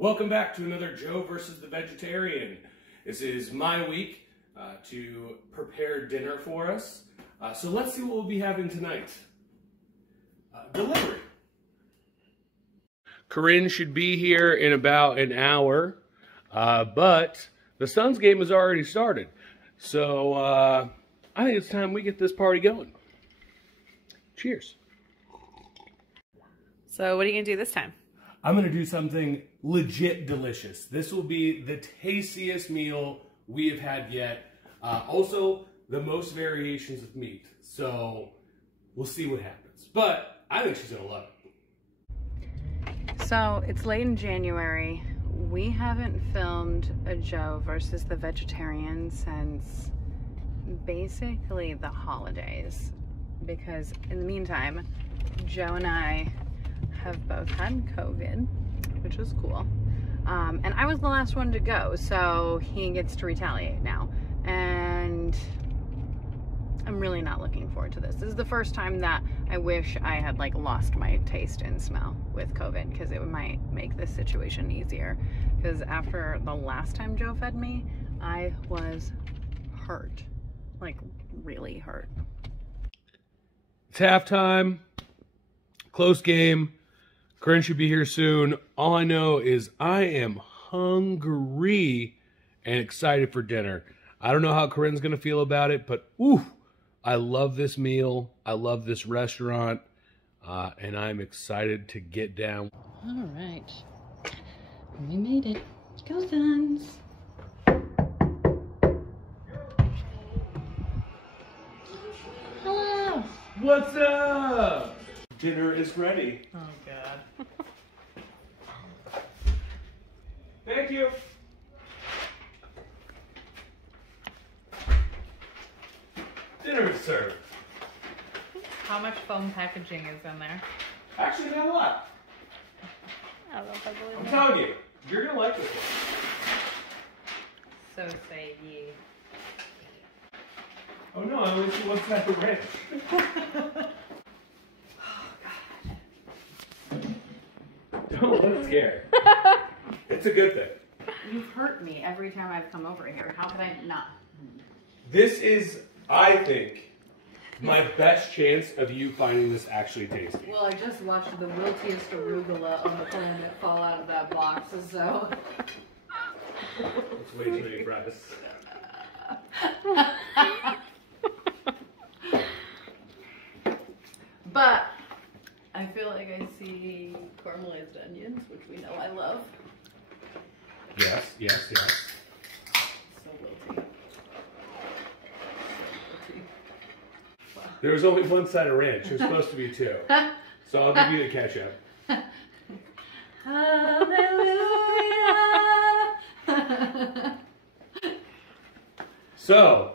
Welcome back to another Joe versus the Vegetarian. This is my week to prepare dinner for us. So let's see what we'll be having tonight. Delivery. Corinne should be here in about an hour, but the Suns game has already started. So I think it's time we get this party going. Cheers. So what are you going to do this time? I'm going to do something legit delicious. This will be the tastiest meal we have had yet. Also, the most variations of meat. So we'll see what happens. But I think she's going to love it. So it's late in January. We haven't filmed a Joe versus the Vegetarian since basically the holidays. Because in the meantime, Joe and I have both had COVID, which was cool. And I was the last one to go, so he gets to retaliate now. And I'm really not looking forward to this. This is the first time that I wish I had like lost my taste and smell with COVID, because it might make this situation easier. Because after the last time Joe fed me, I was hurt, like really hurt. It's halftime, close game. Corinne should be here soon. All I know is I am hungry and excited for dinner. I don't know how Corinne's going to feel about it, but ooh, I love this meal. I love this restaurant, and I'm excited to get down. All right, we made it. Go Suns. Hello. What's up? Dinner is ready. Oh God. Thank you. Dinner is served. How much foam packaging is in there? Actually, not a lot. I don't know if I believe I'm it. telling you, you're going to like this one. So say ye. Oh no, I only see one side of ranch. Don't look scared. It's a good thing. You've hurt me every time I've come over here. How could I not? This is, I think, my best chance of you finding this actually tasty. Well, I just watched the wiltiest arugula on the planet fall out of that box, so. It's way too many fries. But I feel like I see caramelized onions, which we know I love. Yes, yes, yes. So wilty. Wow. There was only one side of ranch. There's supposed to be two. So I'll give you the ketchup. Hallelujah! So,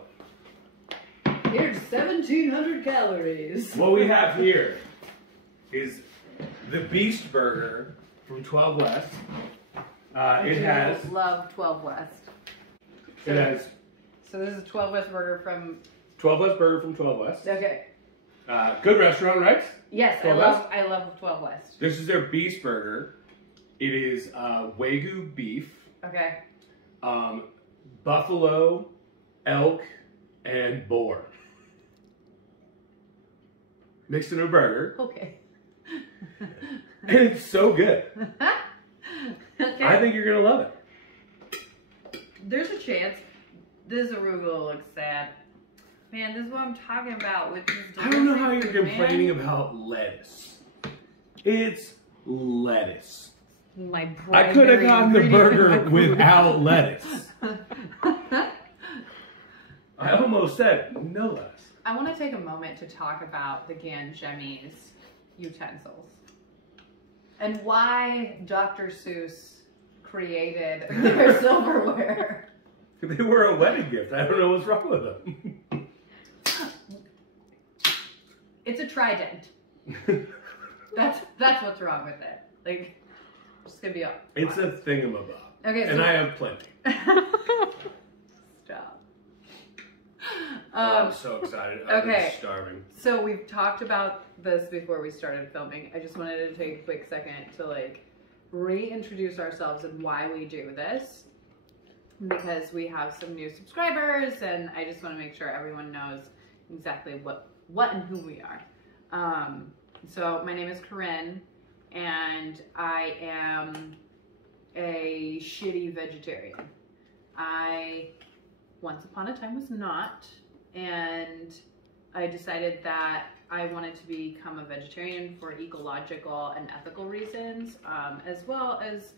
here's 1,700 calories. what we have here is the Beast Burger from 12 West. It has 12 West. it has So this is 12 West burger from. 12 West Burger from 12 West. Okay. Good restaurant, right? Yes, 12 I love 12 West. This is their Beast Burger. It is Wagyu beef, Okay. buffalo, elk, and boar. Mixed in a burger. Okay. And it's so good. Okay. I think you're going to love it. There's a chance this arugula looks sad. Man, this is what I'm talking about with these I don't know how you're delivery, complaining man. about lettuce. It's lettuce. My I could have gotten the burger without lettuce. I almost said no lettuce. I want to take a moment to talk about the Ganjemi's utensils and why Dr. Seuss created their silverware. They were a wedding gift. I don't know what's wrong with them. It's a trident. That's what's wrong with it. Like, just gonna be honest. It's a thingamabob. Okay, and so I have plenty. Stop. I'm so excited. I'm okay. starving. So we've talked about this before we started filming. I just wanted to take a quick second to like reintroduce ourselves and why we do this, because we have some new subscribers, and I just want to make sure everyone knows exactly what and who we are. So my name is Corinne, and I am a shitty vegetarian. I once upon a time was not, and I decided that I wanted to become a vegetarian for ecological and ethical reasons, as well as,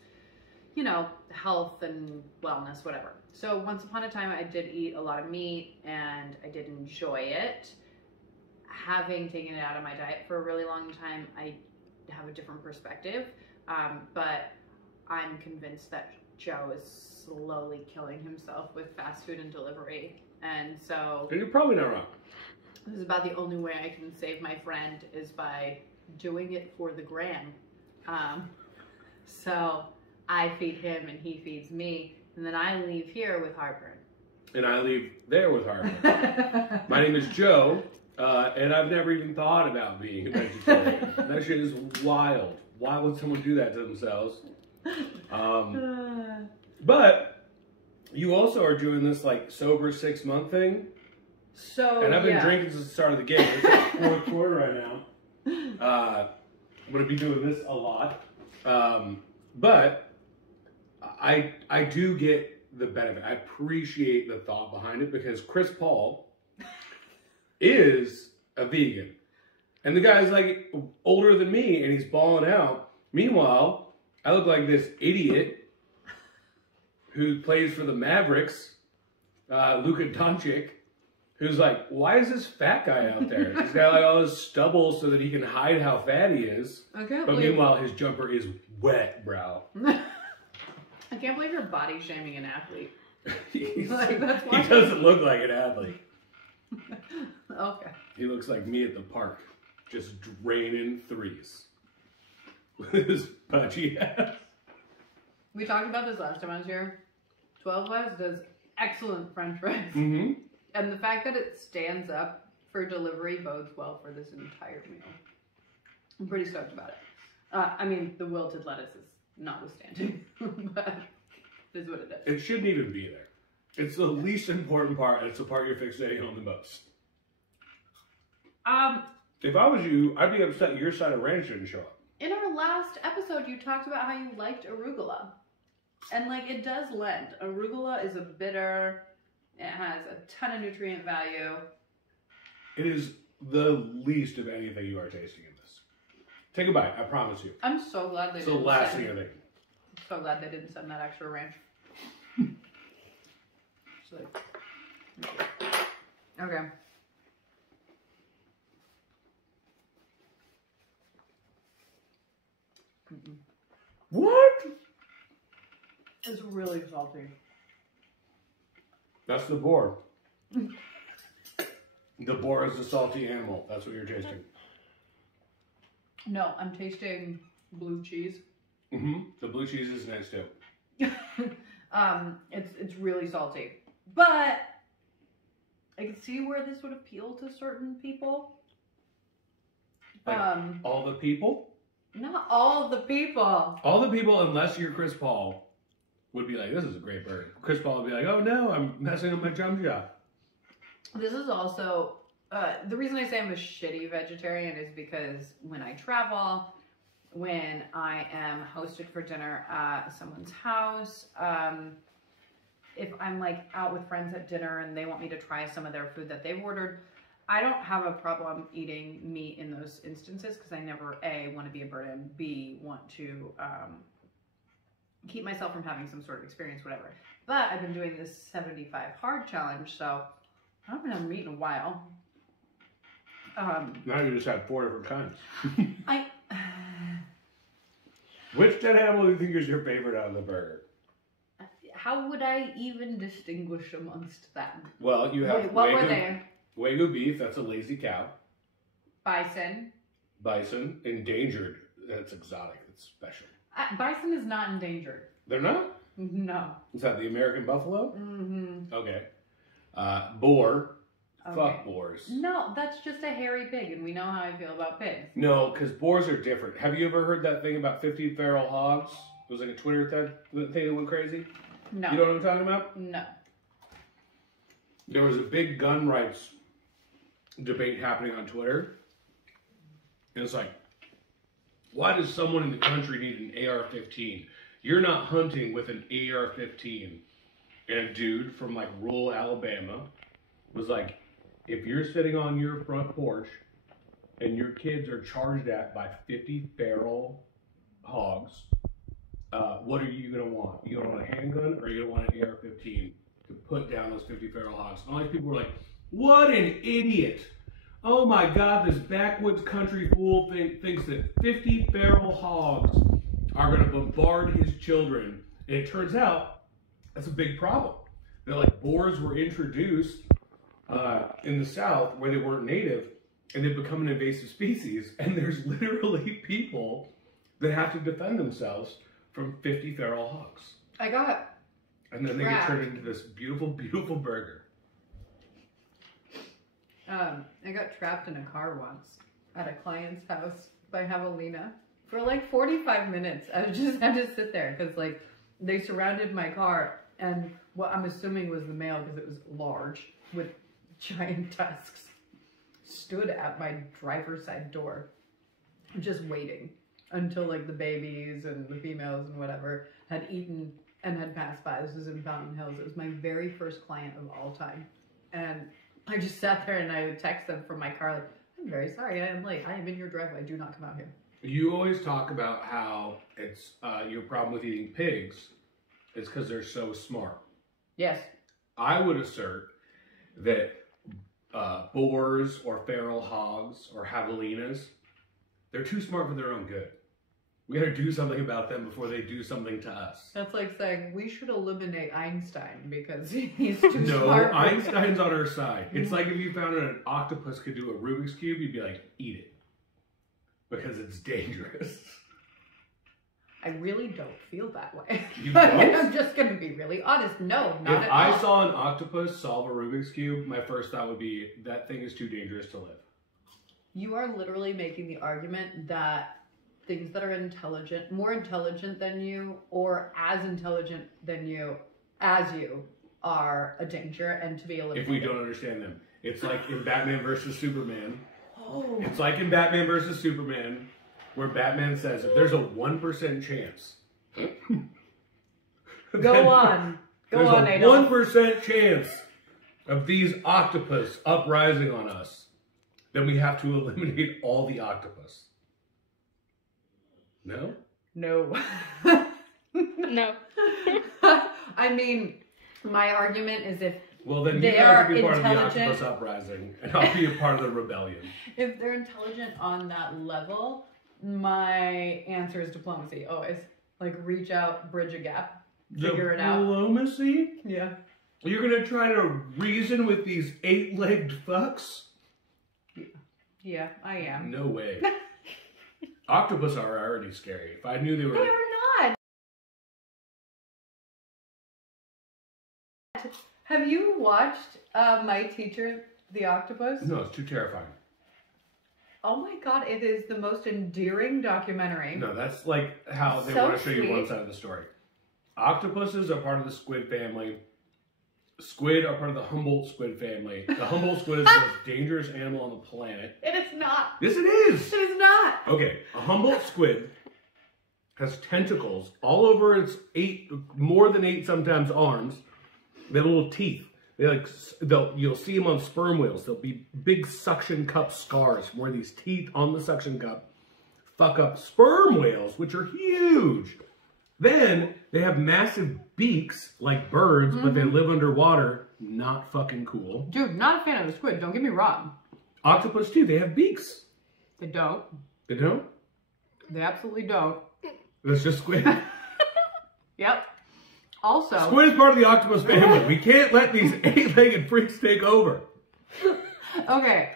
you know, health and wellness, whatever. So once upon a time I did eat a lot of meat, and I did enjoy it. Having taken it out of my diet for a really long time, I have a different perspective, but I'm convinced that Joe is slowly killing himself with fast food and delivery. And so you're probably not wrong. this is about the only way I can save my friend, is by doing it for the gram. So I feed him and he feeds me, and then I leave here with heartburn. And I leave there with heartburn. My name is Joe, and I've never even thought about being a vegetarian. That shit is wild. Why would someone do that to themselves? But you also are doing this like sober 6-month thing. So, and I've been drinking since the start of the game. It's like fourth quarter right now. I'm going to be doing this a lot. But I do get the benefit. I appreciate the thought behind it, because Chris Paul is a vegan. And the guy's like older than me, and he's balling out. Meanwhile, I look like this idiot who plays for the Mavericks, Luka Doncic, who's like, why is this fat guy out there? He's got like all this stubble so that he can hide how fat he is. But meanwhile, his jumper is wet, bro. I can't believe you're body shaming an athlete. Like, that's why he doesn't look like an athlete. Okay. He looks like me at the park, just draining threes with his pudgy ass. We talked about this last time I was here. 12 West does excellent French fries. Mm-hmm. And the fact that it stands up for delivery bodes well for this entire meal. I'm pretty stoked about it. I mean, the wilted lettuce is notwithstanding, but it is what it is. It shouldn't even be there. It's the least important part, and it's the part you're fixating on the most. If I was you, I'd be upset your side of ranch didn't show up. In our last episode, you talked about how you liked arugula. And like, it does lend. Arugula is a bitter, it has a ton of nutrient value. It is the least of anything you are tasting in this. Take a bite, I promise you. I'm so glad they didn't. It's the last thing I think. So glad they didn't send that extra ranch. Okay. What? It's really salty. That's the boar. The boar is the salty animal. That's what you're tasting. No, I'm tasting blue cheese. Mm-hmm. The blue cheese is nice too. It's really salty, but I can see where this would appeal to certain people. Like all the people? Not all the people. All the people, unless you're Chris Paul, would be like, this is a great burger. Chris Paul would be like, oh no, I'm messing up my jump shot. This is also, the reason I say I'm a shitty vegetarian is because when I travel, when I am hosted for dinner at someone's house, if I'm like out with friends at dinner and they want me to try some of their food that they've ordered, I don't have a problem eating meat in those instances because I never, A, want to be a burden, B, want to keep myself from having some sort of experience, whatever. But I've been doing this 75 hard challenge, so I haven't had meat in a while. Now you just have 4 different kinds. Which dead animal do you think is your favorite out of the burger? How would I even distinguish amongst them? Well, you have what were they? Wagyu beef, that's a lazy cow. Bison. Bison, endangered. That's exotic. It's special. Bison is not endangered. They're not? No. Is that the American buffalo? Mm-hmm. Okay. Boar. Fuck boars. No, that's just a hairy pig, and we know how I feel about pigs. No, because boars are different. Have you ever heard that thing about 50 feral hogs? It was like a Twitter thing that went crazy. No. You know what I'm talking about? No. There was a big gun rights debate happening on Twitter. And it's like, why does someone in the country need an AR-15? You're not hunting with an AR-15. And a dude from like rural Alabama was like, if you're sitting on your front porch and your kids are charged at by 50 feral hogs, what are you going to want? You going to want a handgun or are you going to want an AR-15 to put down those 50 feral hogs? And all these people were like, what an idiot. Oh my God, this backwoods country fool thinks that 50 feral hogs are going to bombard his children. And it turns out that's a big problem. They're like, boars were introduced in the South where they weren't native, and they've become an invasive species. And there's literally people that have to defend themselves from 50 feral hogs. And then they get turned into this beautiful, beautiful burger. I got trapped in a car once at a client's house by javelina for like 45 minutes. I just had to sit there because like they surrounded my car, and what I'm assuming was the male, because it was large with giant tusks, stood at my driver's side door just waiting until like the babies and the females and whatever had eaten and had passed by. This was in Fountain Hills. It was my very first client of all time. And I just sat there and I would text them from my car like, I'm very sorry, I am late. I am in your driveway. Do not come out here. You always talk about how it's your problem with eating pigs is because they're so smart. Yes. I would assert that boars or feral hogs or javelinas, they're too smart for their own good. We gotta do something about them before they do something to us. That's like saying we should eliminate Einstein because he's too no, smart. No, Einstein's on our side. It's like if you found out an octopus could do a Rubik's Cube, you'd be like, eat it. Because it's dangerous. I really don't feel that way. You don't? I'm just gonna be really honest. No, not at all. If I saw an octopus solve a Rubik's Cube, my first thought would be, that thing is too dangerous to live. You are literally making the argument that things that are intelligent, more intelligent than you, or as intelligent than you, as you, are a danger and to be eliminated. If we don't understand them. It's like in Batman versus Superman. Oh. It's like in Batman versus Superman, where Batman says, if there's a 1% chance. Go on. Go on, Adolf. There's a 1% chance of these octopus uprising on us. Then we have to eliminate all the octopus. No? No. No. I mean, my argument is if well, then they you have to be are part of the intelligent, octopus uprising, and I'll be a part of the rebellion. If they're intelligent on that level, my answer is diplomacy. Always. Like, reach out, bridge a gap, figure it out. Diplomacy? Yeah. You're going to try to reason with these 8-legged fucks? Yeah, I am. No way. Octopus are already scary. If I knew they were... They are not! Have you watched My Teacher, the Octopus? No, it's too terrifying. Oh my god, it is the most endearing documentary. No, that's like how they So want to show you sweet. one side of the story. Octopuses are part of the squid family. Squid are part of the Humboldt squid family. The Humboldt squid is the most dangerous animal on the planet. It is not. Yes, it is! It is not. Okay, a Humboldt squid has tentacles all over its more than 8 sometimes arms. They have little teeth. You'll see them on sperm whales. There'll be big suction cup scars where these teeth on the suction cup fuck up sperm whales, which are huge. Then they have massive beaks like birds, but they live underwater. Not fucking cool. Dude, not a fan of the squid, don't get me wrong. Octopus too, they have beaks. They don't. They don't? They absolutely don't. That's just squid. Yep. Also... Squid is part of the octopus family. We can't let these 8-legged freaks take over. Okay.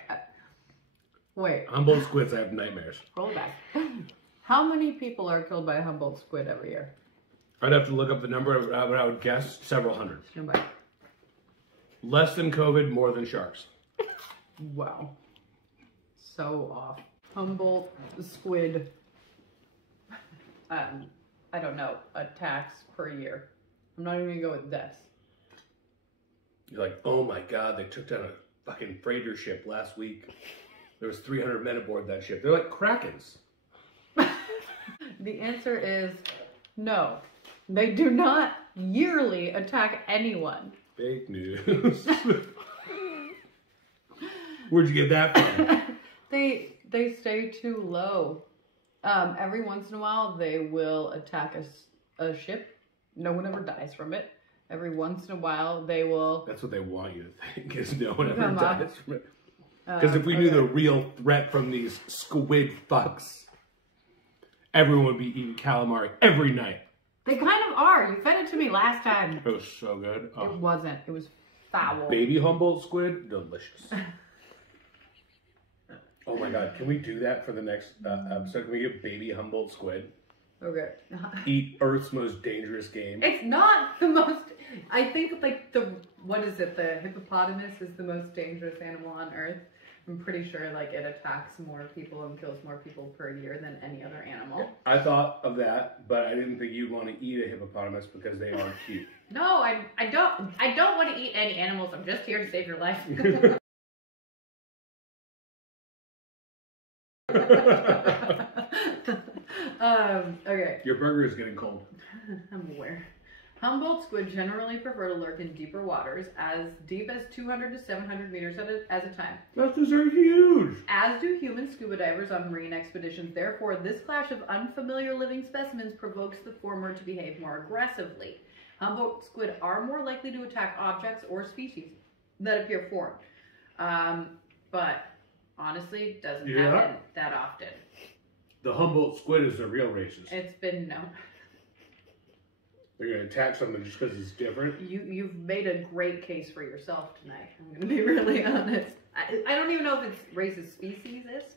Wait. Humboldt squids have nightmares. Roll back. How many people are killed by a Humboldt squid every year? I'd have to look up the number, but I would guess several hundred. Nobody. Less than COVID, more than sharks. Wow. So off. Humboldt squid, I don't know, attacks per year. I'm not even gonna go with deaths. You're like, oh my God, they took down a fucking freighter ship last week. There was 300 men aboard that ship. They're like krakens. The answer is no. They do not yearly attack anyone. Fake news. Where'd you get that from? They stay too low. Every once in a while, they will attack a ship. No one ever dies from it. Every once in a while, they will... That's what they want you to think, is no one ever Come on. dies from it. Because if we knew the real threat from these squid fucks, everyone would be eating calamari every night. They kind of are. You fed it to me last time. It was so good. Oh. It wasn't. It was foul. Baby Humboldt squid, delicious. Oh my God, can we do that for the next episode? Can we get baby Humboldt squid? Okay. Eat Earth's most dangerous game. It's not the most... I think like what is it? The hippopotamus is the most dangerous animal on Earth. I'm pretty sure like it attacks more people and kills more people per year than any other animal. I thought of that, but I didn't think you'd want to eat a hippopotamus because they are cute. No, I don't want to eat any animals. I'm just here to save your life. Okay. Your burger is getting cold. I'm aware. Humboldt squid generally prefer to lurk in deeper waters, as deep as 200 to 700 meters at a time. Those are huge. As do human scuba divers on marine expeditions. Therefore, this clash of unfamiliar living specimens provokes the former to behave more aggressively. Humboldt squid are more likely to attack objects or species that appear foreign. But honestly, it doesn't happen that often. The Humboldt squid is a real racist. It's been known. They're going to attack something just because it's different. You've made a great case for yourself tonight. I'm going to be really honest. I don't even know if it's racist speciesist.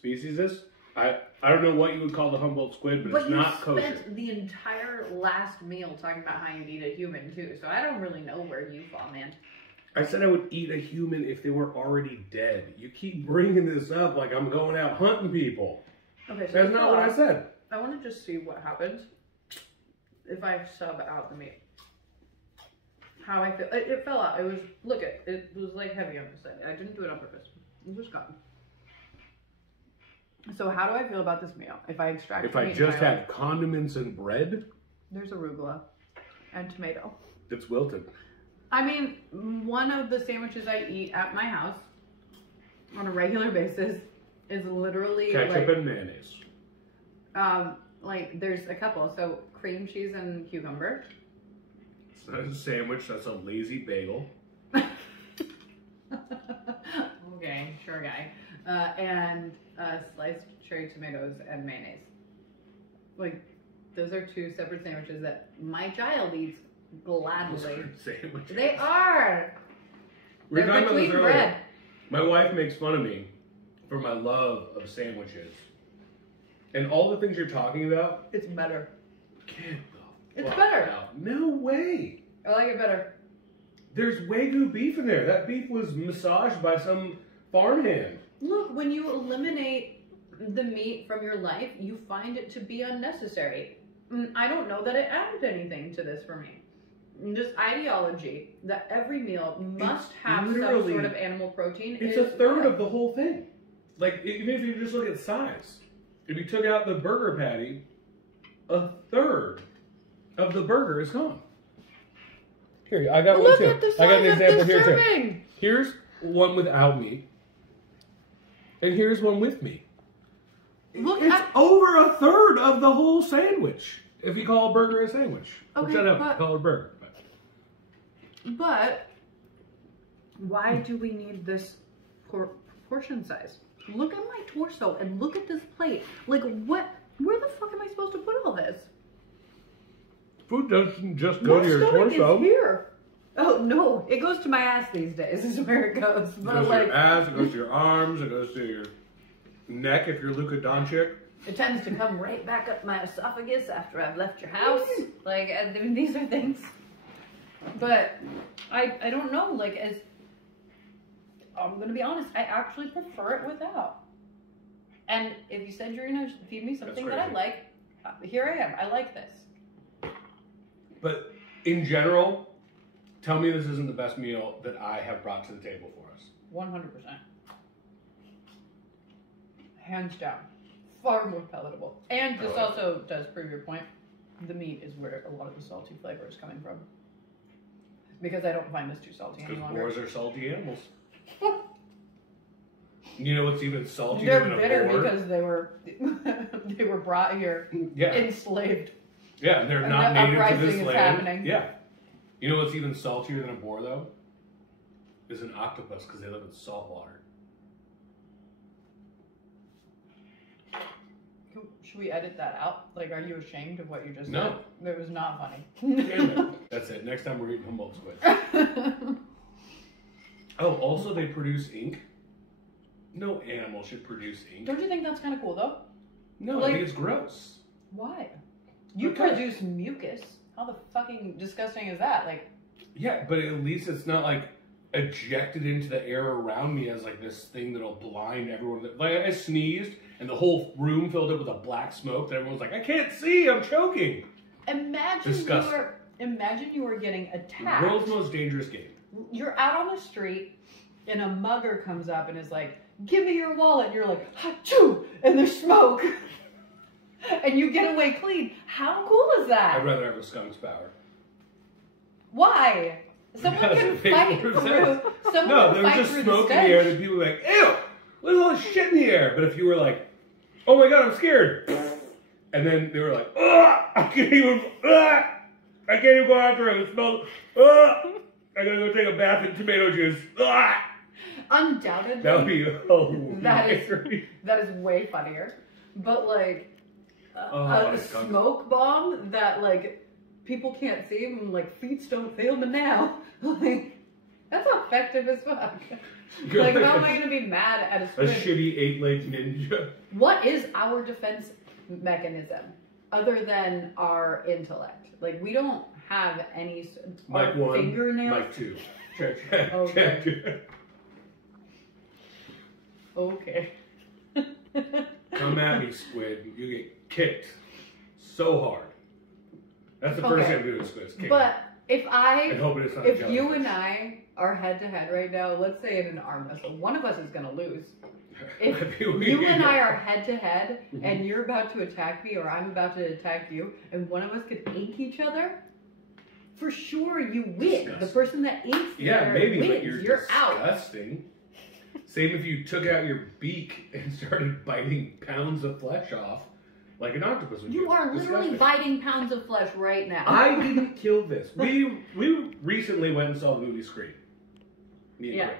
Speciesist? I don't know what you would call the Humboldt squid, but it's not kosher. But you spent the entire last meal talking about how you'd eat a human too, so I don't really know where you fall, man. I said I would eat a human if they were already dead. You keep bringing this up like I'm going out hunting people. Okay, so that's not what I said. I want to just see what happens if I sub out the meat. How I feel. It fell out. It was, look it was like heavy on the side. I didn't do it on purpose. It was just gone. So how do I feel about this meal? If I extract If I just had condiments and bread? There's arugula and tomato. It's wilted. I mean, one of the sandwiches I eat at my house on a regular basis is literally ketchup and mayonnaise. Like there's a couple. So cream cheese and cucumber. It's not a sandwich, that's a lazy bagel. Okay, sure guy. And sliced cherry tomatoes and mayonnaise. Like, those are two separate sandwiches that my child eats gladly. Those aren't sandwiches. They are! We were They're talking about this between earlier. bread. My wife makes fun of me for my love of sandwiches. And all the things you're talking about, It's better. get the It's fuck better. out. No way. I like it better. There's Wagyu beef in there. That beef was massaged by some farmhand. Look, when you eliminate the meat from your life, you find it to be unnecessary. I don't know that it added anything to this for me. Just ideology that every meal must have some sort of animal protein. It's a third of the whole thing. Like, even if you just look at size. If you took out the burger patty, a third of the burger is gone. Here, I got one too. Look at the size I got an example of the here serving. too. Here's one without meat. And here's one with meat. Look it's at over a third of the whole sandwich. If you call a burger a sandwich. Okay, Shut up, but- call it a burger. But why do we need this portion size? Look at my torso and look at this plate. Like, what? Where the fuck am I supposed to put all this? Food doesn't just go to your stomach torso. is here. Oh no, it goes to my ass these days. This is where it goes. It But goes to like, your ass, it goes to your arms, it goes to your neck if you're Luka Doncic. it tends to come right back up my esophagus after I've left your house. Like, I mean, these are things. But I don't know. Like, I'm gonna be honest, I actually prefer it without. And if you said you're gonna feed me something that I like, here I am. I like this. But in general, tell me this isn't the best meal that I have brought to the table for us. 100%. Hands down. Far more palatable. And this also does prove your point. The meat is where a lot of the salty flavor is coming from. Because I don't find this too salty any longer. Because boars are salty animals. You know what's even saltier They're than a bitter boar? because they were brought here enslaved. Yeah, and they're And not that native to uprising this is land. happening. Yeah. You know what's even saltier than a boar, though? Is an octopus, because they live in salt water. Should we edit that out? Like, are you ashamed of what you just No. said? It was not funny. Damn it. That's it. Next time we're eating Humboldt squid. Oh, also they produce ink. No animal should produce ink. Don't you think that's kind of cool, though? No, like, I think it's gross. Why? You produce mucus. How the fucking disgusting is that? Like, yeah, but at least it's not like ejected into the air around me as like this thing that'll blind everyone. Like I sneezed and the whole room filled up with a black smoke that everyone's like, I can't see, I'm choking. Imagine you were getting attacked. The world's most dangerous game. You're out on the street and a mugger comes up and is like, give me your wallet. And you're like, achoo! And there's smoke. And you get away clean. How cool is that? I'd rather have a skunk's power. Why? Someone can fight through. No, there was just smoke in the air that people were like, ew! Look at all this shit in the air. But if you were like, oh my god, I'm scared. And then they were like, ugh! I can't even go after him. It smells, ugh! I gotta go take a bath in tomato juice. Ugh! Undoubtedly. That would be that is way funnier. But like a smoke bomb that like people can't see and like feet don't fail me now. Like that's effective as fuck. Like how am I gonna be mad at a squid? A shitty 8-legged ninja. What is our defense mechanism other than our intellect? Like we don't have any Mike 1, fingernails. Mike 2. Check. Okay. Okay. Come at me, squid. You get kicked so hard. That's the first thing I'm doing, squid. But if you and and I are head to head right now, let's say in an arm wrestle, one of us is going to lose. If you and I are head to head and you're about to attack me or I'm about to attack you and one of us could ink each other, for sure you win. Disgusting. The person that inks maybe, wins. but you're out. disgusting. Same if you took out your beak and started biting pounds of flesh off like an octopus would do. You are literally biting pounds of flesh right now. I didn't kill this. We recently went and saw the movie Scream. Yeah.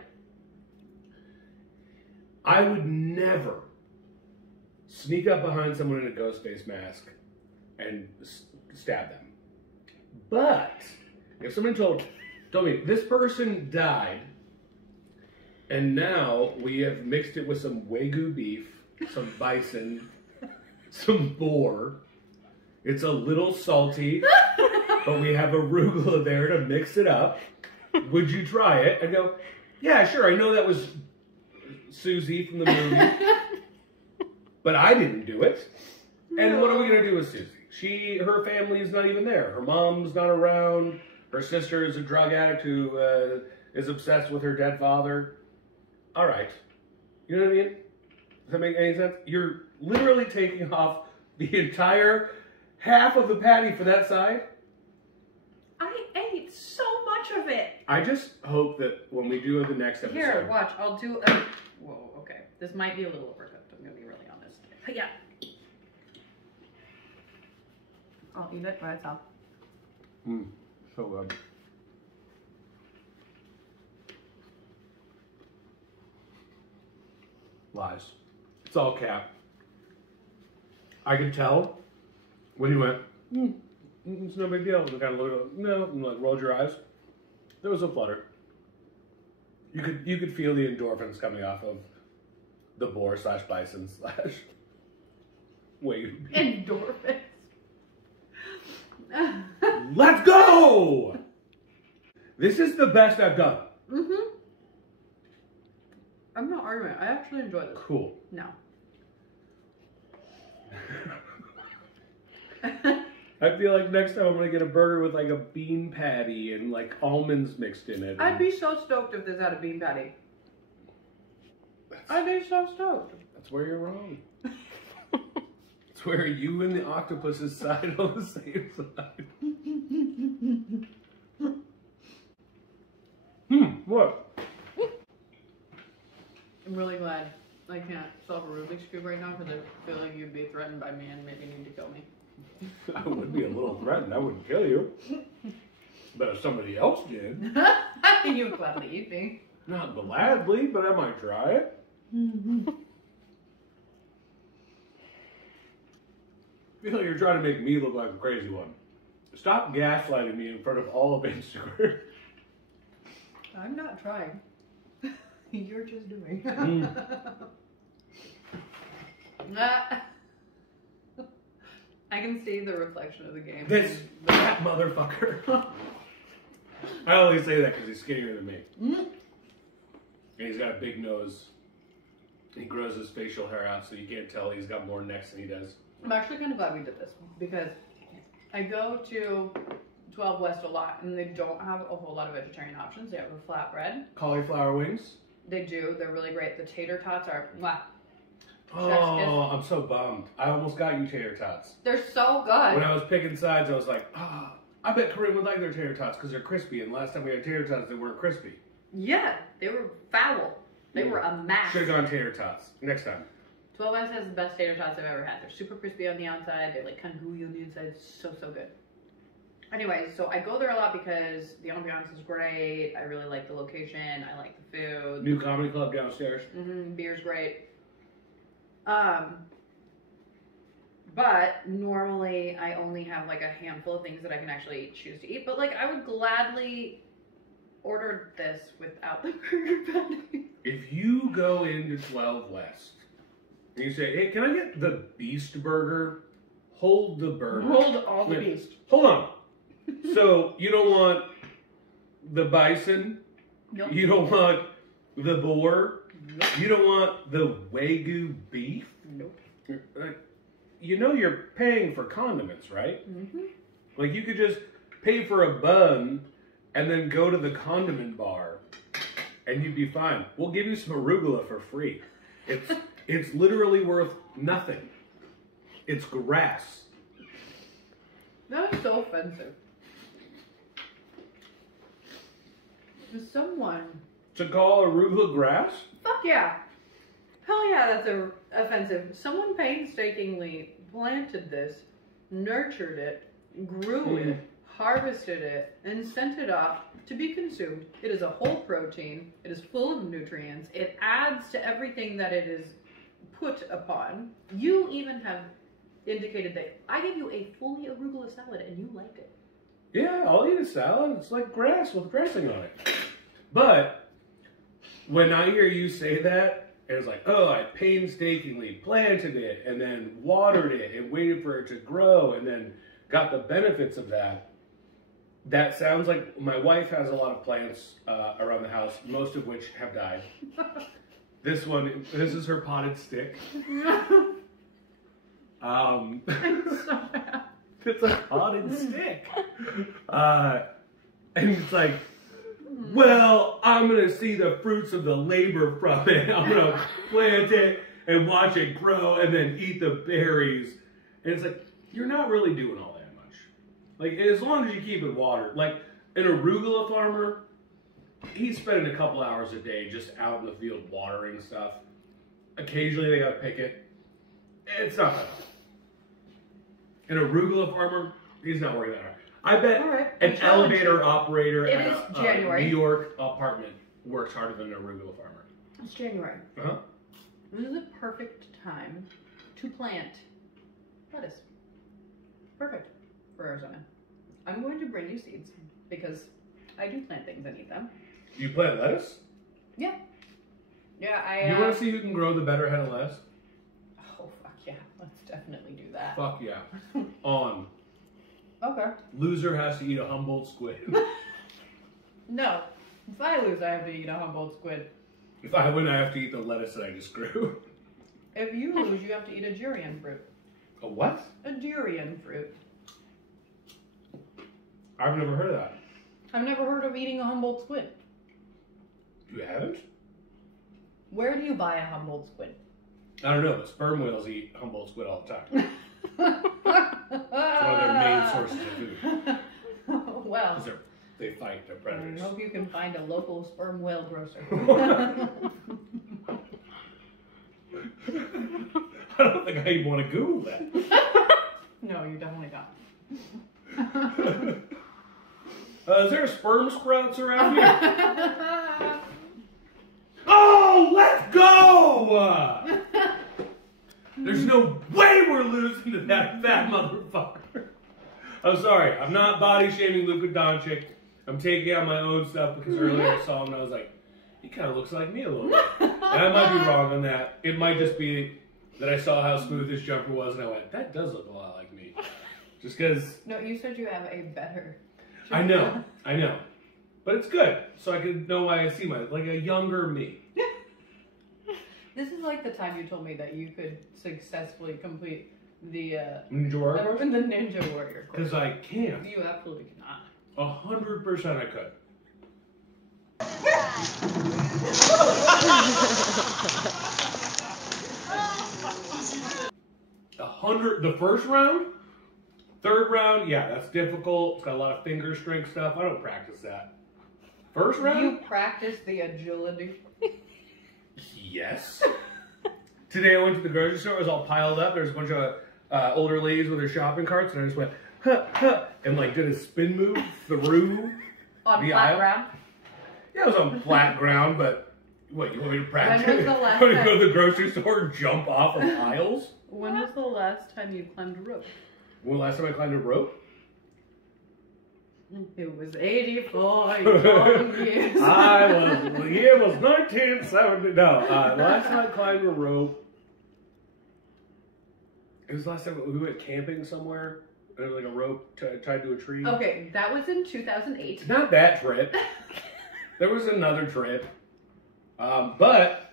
I would never sneak up behind someone in a ghost face mask and stab them. But if someone told me this person died and now we have mixed it with some Wagyu beef, some bison, some boar, it's a little salty, but we have arugula there to mix it up. Would you try it? I'd go, yeah, sure, I know that was Susie from the movie, but I didn't do it. And what are we going to do with Susie? Her family is not even there. Her mom's not around. Her sister is a drug addict who is obsessed with her dead father. All right. You know what I mean? Does that make any sense? You're literally taking off the entire half of the patty for that side. I ate so much of it. I just hope that when we do the next episode... Here, watch. I'll do whoa, okay. This might be a little overcooked. I'm going to be really honest. But yeah. I'll eat it by itself. So good. Lies. It's all cap. I could tell when you went, it's no big deal. And kind of looked, no, and like rolled your eyes. There was a flutter. You could feel the endorphins coming off of the boar / bison / wait. Endorphins. Let's go! This is the best I've done. I'm not arguing. I actually enjoy this. Cool. No. I feel like next time I'm gonna get a burger with like a bean patty and like almonds mixed in it. I'd be so stoked if this had a bean patty. I'd be so stoked. That's where you're wrong. It's where you and the octopus's side on the same side. What? I'm really glad I can't solve a Rubik's Cube right now because I feel like you'd be threatened by me and maybe need to kill me. I would be a little threatened. I wouldn't kill you. But if somebody else did. You would gladly eat me. Not gladly, but I might try it. I feel like you're trying to make me look like a crazy one. Stop gaslighting me in front of all of Instagram. I'm not trying. You're just doing. I can see the reflection of the game. That motherfucker. I only say that because he's skinnier than me. And he's got a big nose. He grows his facial hair out so you can't tell he's got more necks than he does. I'm actually kind of glad we did this because I go to 12 West a lot and they don't have a whole lot of vegetarian options. They have a flatbread. Cauliflower wings? They do. They're really great. The tater tots are mwah. Oh, I'm so bummed. I almost got you tater tots. They're so good. When I was picking sides, I was like, I bet Corinne would like their tater tots because they're crispy. And last time we had tater tots, they weren't crispy. Yeah, they were foul. They were a mash. Should have gone tater tots. Next time. 12 West has the best tater tots I've ever had. They're super crispy on the outside. They're like kind of gooey on the inside. So good. Anyway, so I go there a lot because the ambiance is great. I really like the location. I like the food. New comedy club downstairs. Beer's great. But normally I only have like a handful of things that I can actually choose to eat. But like I would gladly order this without the burger patty. If you go into 12 West and you say, hey, can I get the beast burger? Hold the burger. Hold all the beast. Hold on. So you don't want the bison? Nope. You don't want the boar? Nope. You don't want the Wagyu beef? Nope. You know you're paying for condiments, right? Like you could just pay for a bun and then go to the condiment bar and you'd be fine. We'll give you some arugula for free. It's literally worth nothing. It's grass. That is so offensive. To someone. To call arugula grass? Fuck yeah. Hell yeah, that's offensive. Someone painstakingly planted this, nurtured it, grew it, harvested it, and sent it off to be consumed. It is a whole protein. It is full of nutrients. It adds to everything that it is put upon. You even have indicated that I gave you a fully arugula salad and you liked it. Yeah, I'll eat a salad. It's like grass with dressing on it. But when I hear you say that, and it's like, oh, I painstakingly planted it and then watered it and waited for it to grow and then got the benefits of that. That sounds like my wife has a lot of plants around the house, most of which have died. This is her potted stick. It's a potted stick. And it's like, well, I'm going to see the fruits of the labor from it. I'm going to plant it and watch it grow and then eat the berries. And it's like, you're not really doing all that much. Like, as long as you keep it watered. Like, an arugula farmer, he's spending a couple hours a day just out in the field watering stuff. Occasionally they got to pick it. It's not that hard. An arugula farmer, he's not worried about it. I bet an elevator operator at a New York apartment works harder than an arugula farmer. It's January. This is a perfect time to plant lettuce. Perfect for Arizona. I'm going to bring you seeds because I do plant things and eat them. You plant lettuce? Yeah. Yeah, You want to see who can grow the better head of lettuce? Oh, fuck yeah. Let's definitely do that. Fuck yeah. On. Okay. Loser has to eat a Humboldt squid. No. If I lose, I have to eat a Humboldt squid. If I win, I have to eat the lettuce that I just grew. If you lose, you have to eat a durian fruit. A what? A durian fruit. I've never heard of that. I've never heard of eating a Humboldt squid. You haven't? Where do you buy a Humboldt squid? I don't know, but sperm whales eat Humboldt squid all the time. It's one of their main sources of food. Well, They fight their I predators. hope you can find a local sperm whale grocer. I don't think I even want to Google that. No, you definitely don't. Is there sperm sprouts around here? Oh, let's go! There's no way we're losing to that fat motherfucker. I'm sorry. I'm not body shaming Luka Doncic. I'm taking out my own stuff because earlier I saw him and I was like, he kind of looks like me a little bit. And I might be wrong on that. It might just be that I saw how smooth his jumper was and I went, that does look a lot like me. Just because... No, you said you have a better... I know. But it's good. So I can know why I see like a younger me. This is like the time you told me that you could successfully complete the Ninja Warrior? the Ninja Warrior course. Because I can. You absolutely cannot. 100% I could. The first round? Third round, yeah, that's difficult. It's got a lot of finger strength stuff. I don't practice that. First round? You practice the agility. Yes. Today I went to the grocery store. It was all piled up. There's a bunch of older ladies with their shopping carts, and I just went, huh, huh, and like did a spin move through On the flat aisle. ground? Yeah, it was on flat ground, but what, you want me to practice? When was the last Want to time? go to the grocery store and jump off of aisles? When was the last time you climbed a rope? When the last time I climbed a rope? It was 84 long years. The year was 1970. No, last time I climbed a rope, it was last time we went camping somewhere. There was like a rope tied to a tree. Okay, that was in 2008. Not that trip. There was another trip. But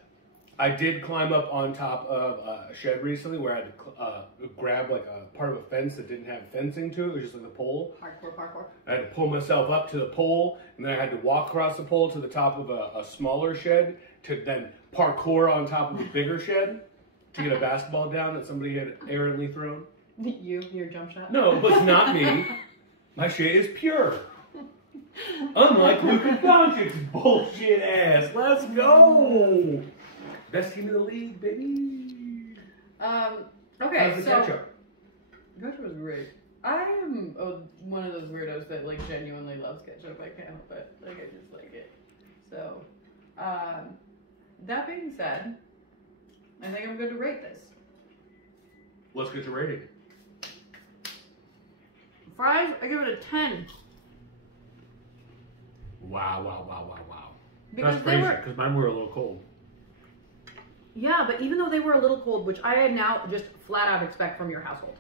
I did climb up on top of a shed recently where I had to grab like a part of a fence that didn't have fencing to it. It was just like a pole. Hardcore parkour. I had to pull myself up to the pole, and then I had to walk across the pole to the top of a smaller shed to then parkour on top of a bigger shed to get a basketball down that somebody had errantly thrown. Your jump shot? No, it was not me. My shit is pure. Unlike Luka Doncic's bullshit ass. Let's go. Best team in the league, baby. Okay, How's the so ketchup? ketchup was great. I am one of those weirdos that like genuinely loves ketchup. I can't help it. Like I just like it. So, that being said, I think I'm good to rate this. Let's get your rating. Fries, I give it a 10. Wow. Because That's they crazy, were, because mine were a little cold. yeah, but even though they were a little cold, which I now just flat out expect from your household.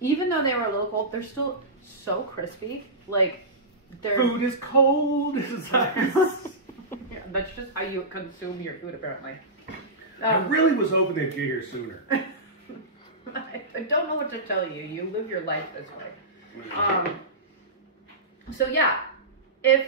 Even though they were a little cold, they're still so crispy. Like, they're... Food is cold. It's ice. Yeah, that's just how you consume your food, apparently. I really was hoping they'd get here sooner. I don't know what to tell you. You live your life this way. So yeah, if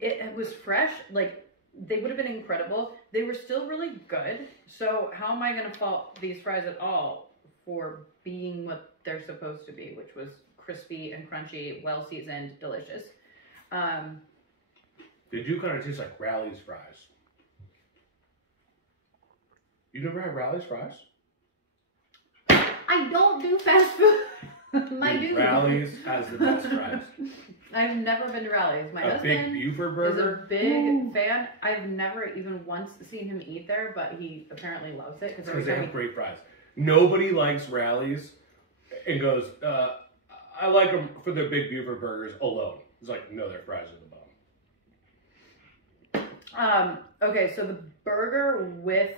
it was fresh, like, they would have been incredible. They were still really good. So how am I going to fault these fries at all for being what they're supposed to be, which was crispy and crunchy, well-seasoned, delicious. They do kind of taste like Rally's fries. You never had Rally's fries? I don't do fast food. My dude. Rally's has the best fries. I've never been to Rally's. My A big husband Buford is burger. a big fan. I've never even once seen him eat there, but he apparently loves it Because they have great fries. Nobody likes Rally's and goes, I like them for their big Buford burgers alone. It's like, no, their fries are the bomb. Okay, so the burger with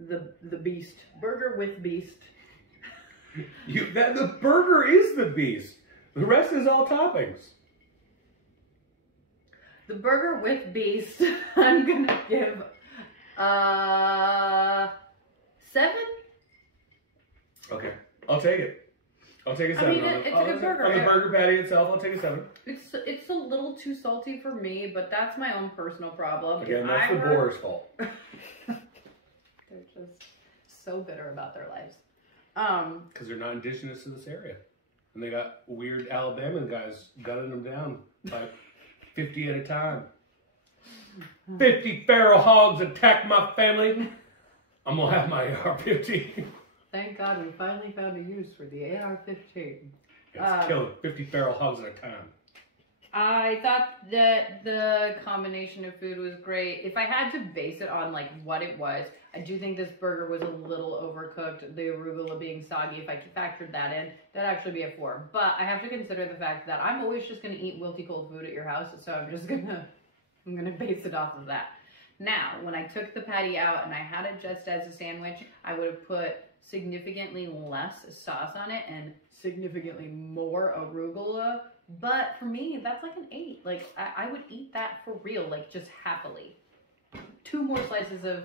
the beast. Burger with beast. The burger is the beast. The rest is all toppings. The burger with beast, I'm gonna give 7. Okay, I'll take it. I'll take a 7. I mean, it's a good burger. On the burger patty itself, I'll take a 7. It's a little too salty for me, but that's my own personal problem. Again, that's the boar's fault. They're just so bitter about their lives. Because they're not indigenous to this area. And they got weird Alabama guys gunning them down by 50 at a time. 50 feral hogs attack my family. I'm going to have my AR-15. Thank God we finally found a use for the AR-15. It's killing 50 feral hogs at a time. I thought that the combination of food was great. If I had to base it on like what it was, I do think this burger was a little overcooked. The arugula being soggy, if I factored that in, that'd actually be a 4. But I have to consider the fact that I'm always just gonna eat wilty cold food at your house, so I'm gonna base it off of that. Now, when I took the patty out and I had it just as a sandwich, I would have put significantly less sauce on it and significantly more arugula. But for me, that's like an 8. Like, I would eat that for real, like, just happily. 2 more slices of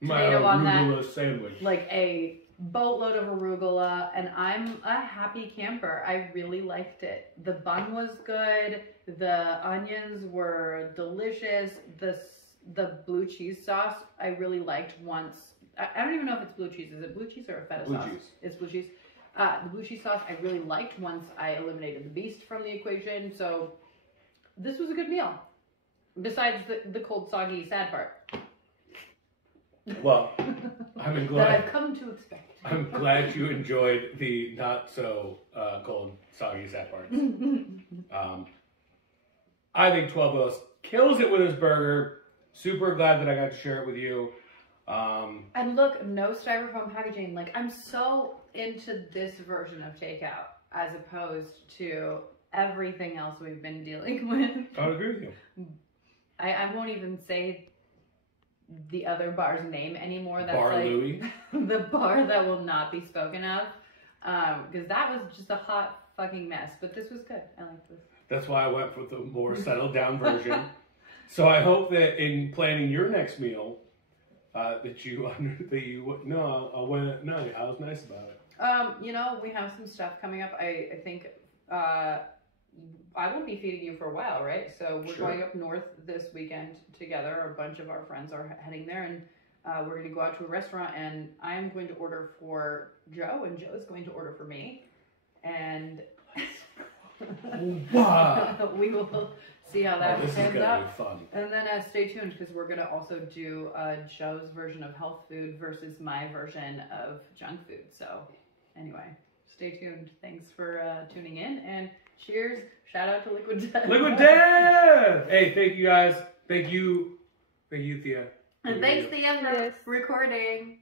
tomato on that. Sandwich. Like a boatload of arugula, and I'm a happy camper. I really liked it. The bun was good. The onions were delicious. The blue cheese sauce I really liked once. I don't even know if it's blue cheese. Is it blue cheese or a feta sauce? Blue cheese. It's blue cheese. The blue cheese sauce I really liked once I eliminated the beast from the equation. So this was a good meal. Besides the cold, soggy, sad part. Well, I'm glad. That I've come to expect. I'm glad you enjoyed the not so cold, soggy, sad parts. I think 12 Willis kills it with his burger. Super glad that I got to share it with you. And look, no styrofoam packaging. Like, I'm so into this version of takeout as opposed to everything else we've been dealing with. I would agree with you. I won't even say the other bar's name anymore. That's Bar like Louie. the bar that will not be spoken of. Because that was just a hot fucking mess. But this was good. I like this. That's why I went for the more settled down version. So I hope that in planning your next meal, I was nice about it. You know, we have some stuff coming up. I think I won't be feeding you for a while, right? So we're going up north this weekend together. A bunch of our friends are heading there, and we're going to go out to a restaurant, and I'm going to order for Joe, and Joe is going to order for me. And Wow. we will see how that this is pans gonna out. be fun. And then stay tuned, because we're going to also do Joe's version of health food versus my version of junk food. So anyway, stay tuned. Thanks for tuning in, and cheers. Shout out to Liquid Death. Liquid Death! Hey, thank you guys. Thank you, Thea. And thanks, Thea, for recording.